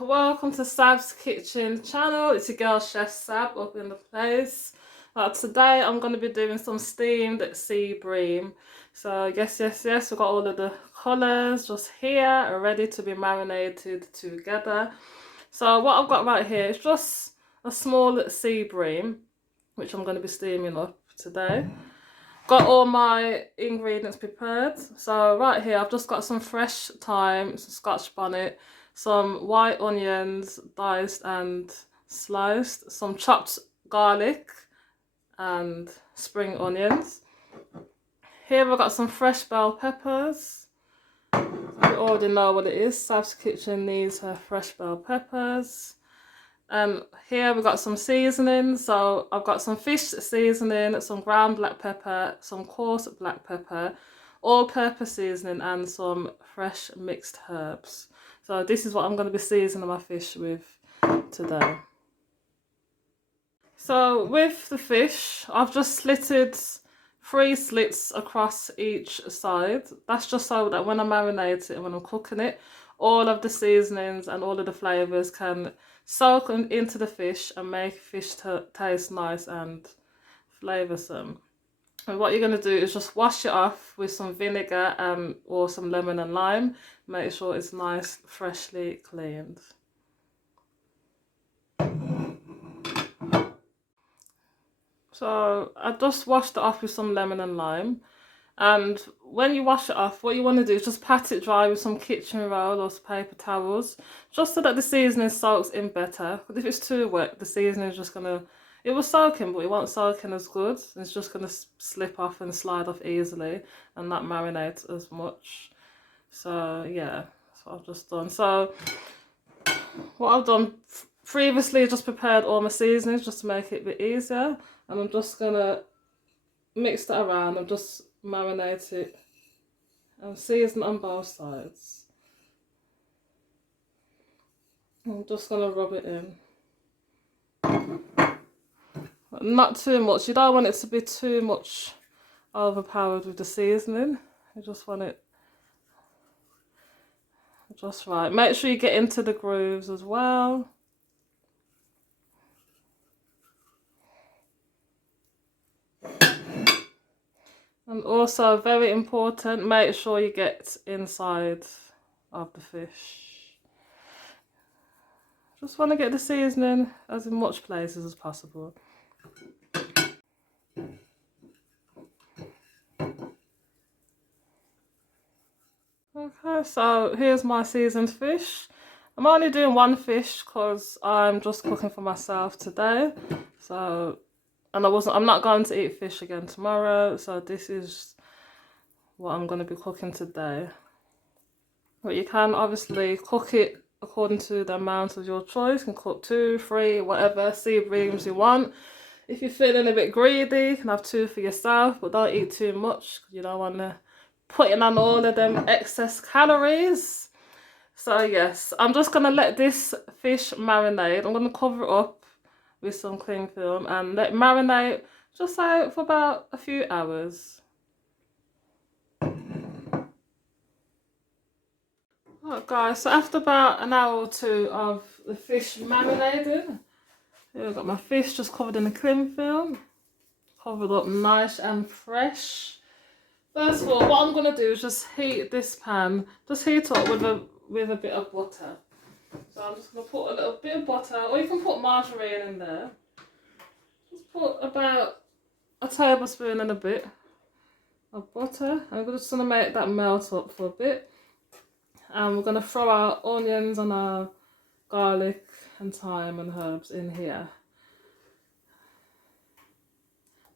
welcome to Sab's Kitchen channel. It's your girl Chef Sab up in the place. Today I'm going to be doing some steamed sea bream. So yes, we've got all of the colours just here ready to be marinated together. So what I've got right here is just a small sea bream, which I'm going to be steaming up today. Got all my ingredients prepared. So right here I've just got some fresh thyme, some Scotch bonnet, some white onions diced and sliced, some chopped garlic and spring onions. Here I've got some fresh bell peppers. You already know what it is. Sab's Kitchen needs her fresh bell peppers. Here we've got some seasonings. So I've got some fish seasoning, some ground black pepper, some coarse black pepper, all-purpose seasoning, and some fresh mixed herbs. So this is what I'm going to be seasoning my fish with today. So with the fish, I've just slitted 3 slits across each side. That's just so that when I marinate it and when I'm cooking it, all of the seasonings and all of the flavours can soak into the fish and make fish taste nice and flavoursome. And what you're going to do is just wash it off with some vinegar or some lemon and lime. Make sure it's nice, freshly cleaned. So I just washed it off with some lemon and lime. And when you wash it off, what you want to do is just pat it dry with some kitchen roll or some paper towels, just so that the seasoning soaks in better. But if it's too wet, the seasoning is just going to, it will soak in, but it won't soak in as good. It's just going to slip off and slide off easily and not marinate as much. So yeah, that's what I've just done. So what I've done previously, just prepared all my seasonings just to make it a bit easier. And I'm just going to mix that around and just marinate it and season on both sides. I'm just going to rub it in. Not too much. You don't want it to be too much overpowered with the seasoning. You just want it just right. Make sure you get into the grooves as well. And also, very important, make sure you get inside of the fish. Just want to get the seasoning as in much places as possible. Okay, so here's my seasoned fish. I'm only doing one fish because I'm just cooking for myself today. So, and I'm not going to eat fish again tomorrow. So this is what I'm going to be cooking today. But you can obviously cook it according to the amount of your choice. You can cook 2, 3, whatever sea breams you want. If you're feeling a bit greedy, you can have 2 for yourself, but don't eat too much because you don't want to put in on all of them excess calories. So yes, I'm just going to let this fish marinate. I'm going to cover it up with some cling film and let it marinate just for about a few hours. Alright guys, so after about an hour or 2 of the fish marinating, here I've got my fish just covered in the cling film, covered up nice and fresh. First of all, what I'm going to do is just heat this pan, just heat it up with a bit of butter. So I'm just going to put a little bit of butter, or you can put margarine in there. Just put about a tablespoon and a bit of butter. I'm just going to make that melt up for a bit. And we're going to throw our onions and our garlic and thyme and herbs in here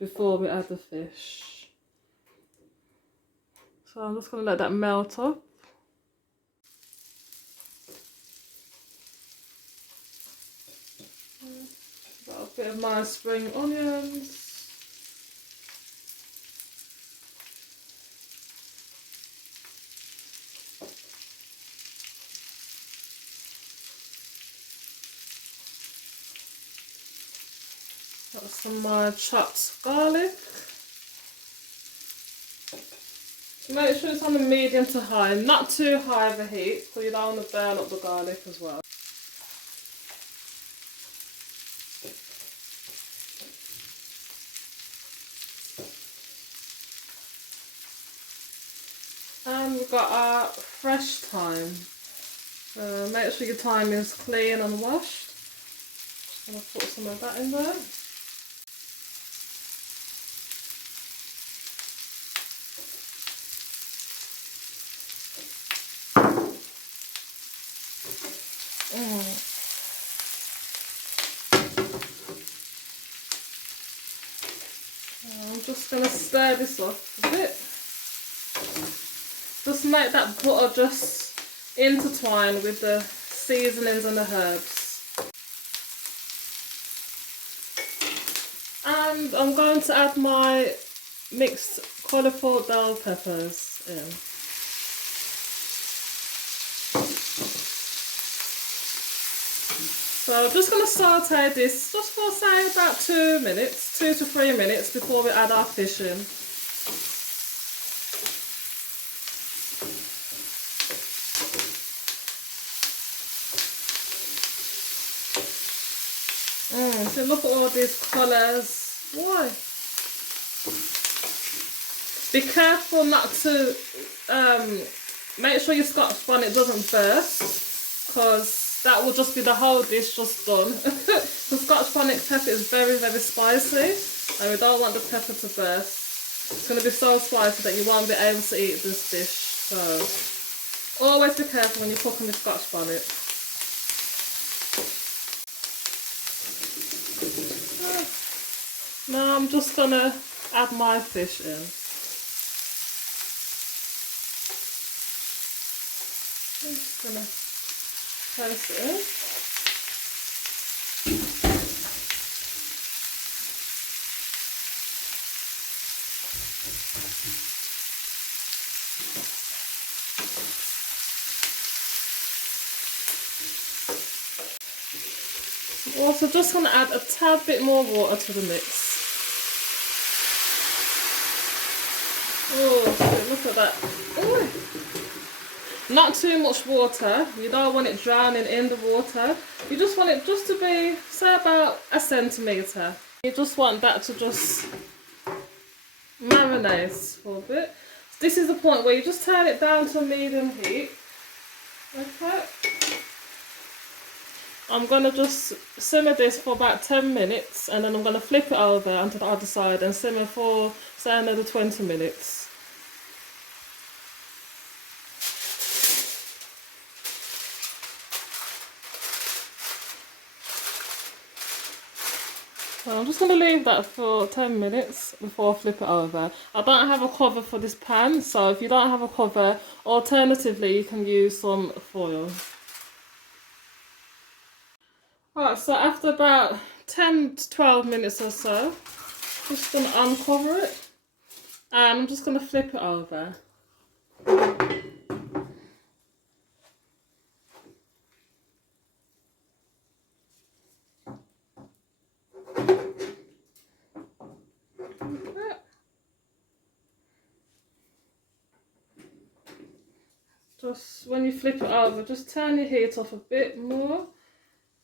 before we add the fish. So I'm just going to let that melt up. Got a bit of my spring onions. Got some chopped garlic. Make sure it's on a medium to high, not too high of a heat because you don't want to burn up the garlic as well. And we've got our fresh thyme. Make sure your thyme is clean and washed. Just going to put some of that in there. I'm just going to stir this up a bit. Just make that butter just intertwine with the seasonings and the herbs. And I'm going to add my mixed colourful bell peppers in. So I'm just going to saute this just for say about 2 minutes, 2 to 3 minutes before we add our fish in. So look at all these colours. Why? Be careful not to make sure your Scotch bonnet doesn't burst, because that will just be the whole dish just done. The Scotch bonnet pepper is very, very spicy, and we don't want the pepper to burst. It's going to be so spicy that you won't be able to eat this dish. So always be careful when you're cooking with Scotch bonnet. Now I'm just going to add my fish in. I'm just going to place it in. I'm also just going to add a tad bit more water to the mix. Oh, look at that. Ooh. Not too much water. You don't want it drowning in the water. You just want it just to be, say, about 1 centimetre. You just want that to just marinate for a bit. This is the point where you just turn it down to medium heat. Okay. I'm going to just simmer this for about 10 minutes, and then I'm going to flip it over onto the other side and simmer for, say, another 20 minutes. So I'm just going to leave that for 10 minutes before I flip it over. I don't have a cover for this pan, so if you don't have a cover, alternatively you can use some foil. Right, so after about 10 to 12 minutes or so, I'm just going to uncover it, and I'm just going to flip it over. Just when you flip it over, just turn your heat off a bit more,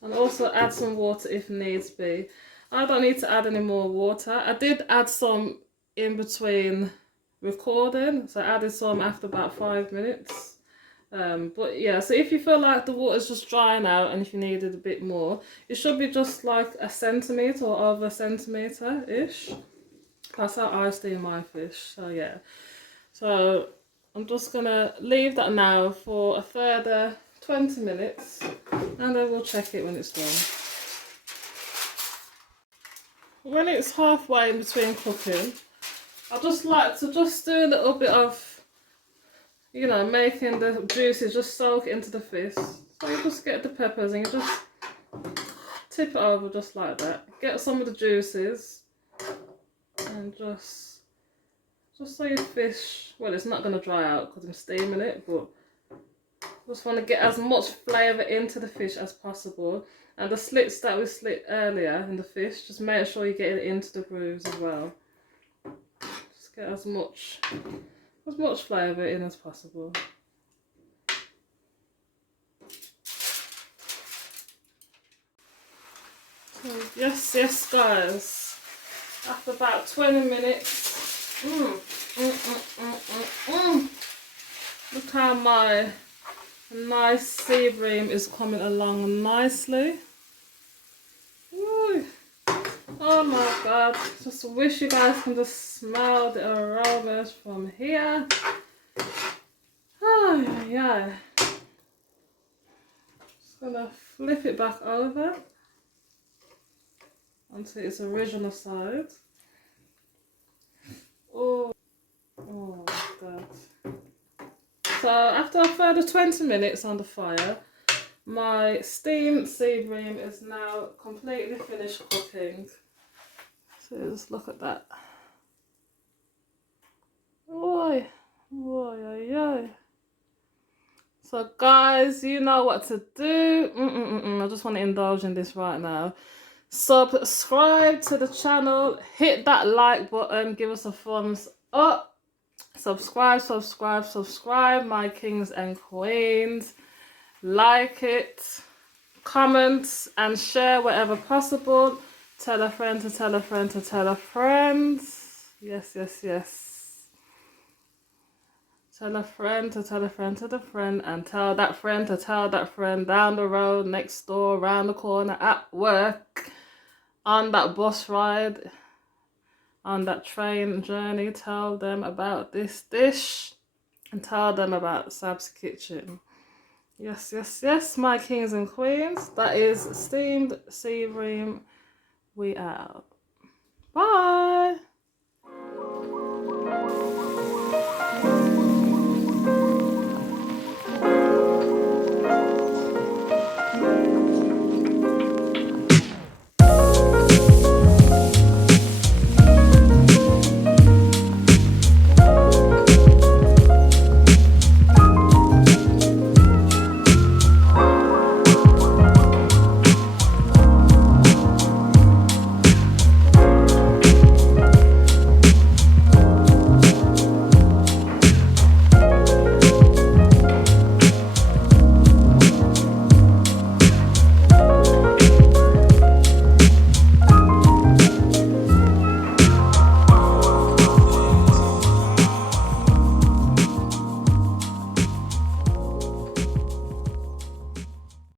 and also add some water if needs be. I don't need to add any more water. I did add some in between recording, so I added some after about 5 minutes. But yeah, so if you feel like the water's just drying out and if you needed a bit more, it should be just like 1 centimetre or over 1 centimetre-ish. That's how I steam my fish, so yeah. So I'm just going to leave that now for a further 20 minutes, and then we'll check it when it's done. When it's halfway in between cooking, I just like to just do a little bit of, you know, making the juices just soak into the fish. So you just get the peppers and you just tip it over just like that. Get some of the juices and just so your fish, well, it's not going to dry out because I'm steaming it, but just want to get as much flavour into the fish as possible. And the slits that we slit earlier in the fish, just make sure you get it into the grooves as well. Just get as much flavour in as possible. So yes guys, after about 20 minutes, Look how my nice sea bream is coming along nicely. Ooh. Oh my god, just wish you guys can just smell the aromas from here. Oh yeah. Just gonna flip it back over onto its original side. Oh, oh my god. So after a further 20 minutes on the fire, my steamed sea bream is now completely finished cooking. So just look at that. Oi, oi, oi, oi. So guys, you know what to do. I just want to indulge in this right now. Subscribe to the channel, hit that like button, give us a thumbs up. Subscribe, subscribe, subscribe, my kings and queens. Like it, comment and share wherever possible. Tell a friend to tell a friend to tell a friend. Yes, yes, yes. Tell a friend to tell a friend to the friend, and tell that friend to tell that friend down the road, next door, round the corner, at work, on that bus ride, on that train journey. Tell them about this dish and tell them about SAB'S kitchen. Yes, yes, yes, my kings and queens. That is steamed sea bream. We out. Bye.